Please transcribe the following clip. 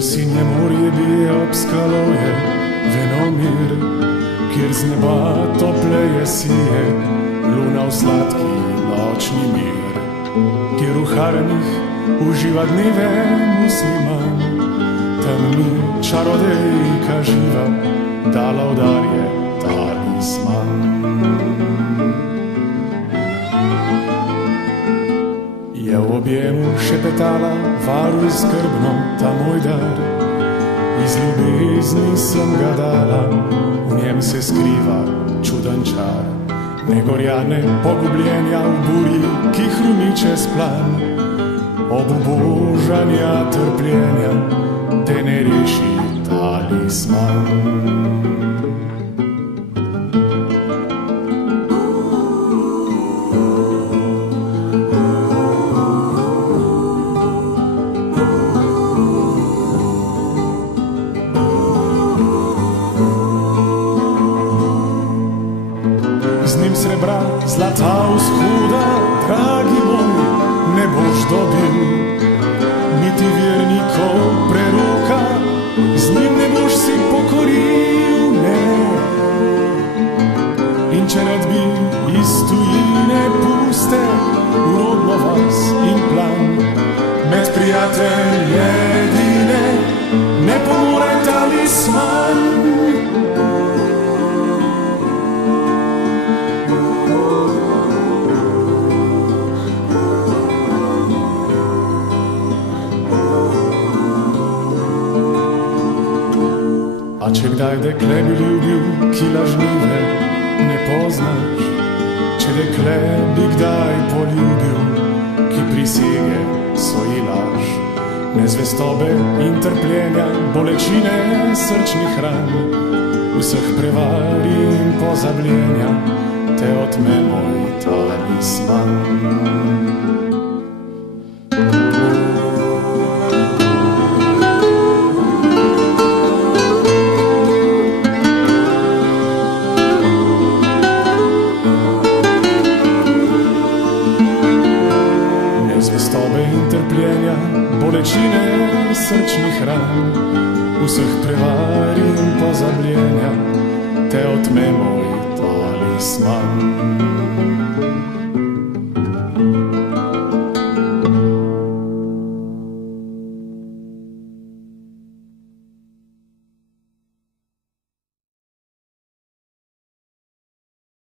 Kjer sinje morje bije ob skalovje, venomir, kjer z neba topleje sije, luna v sladki nočni mir, kjer v harmih uživa dneve musliman, tam mi čarodejka živa, dala udarje talisman. Je v objemu šepetala, varuj skrbno ta moj dar, iz ljubezni sem ga dala, v njem se skriva čuden čar. Ne gorjane pogubljenja v burji, ki hrumi čez plan, obubožanja trpljenja, te ne reši talisman. Z njim srebra, zlata vzhoda, dragi moj, ne boš dobil, niti vernikov preroka, z njim ne boš si pokoril, ne. In če rad bi iz tujine puste, urodno vas in plan, med prijatelje edine ne pomore talisman. A če kdaj dekle bi ljubil, ki lažnive ne poznaš, če dekle bi kdaj poljubil, ki prisege svoji laž, nezvestobe in trpljenja, bolečine srčnih ran, vseh prevari in pozabljenja, te otme moj talisman. Zvestobe in trpljenja, bolečine srčnih ran, vseh prevar in pozabljenja, te otme moj talisman.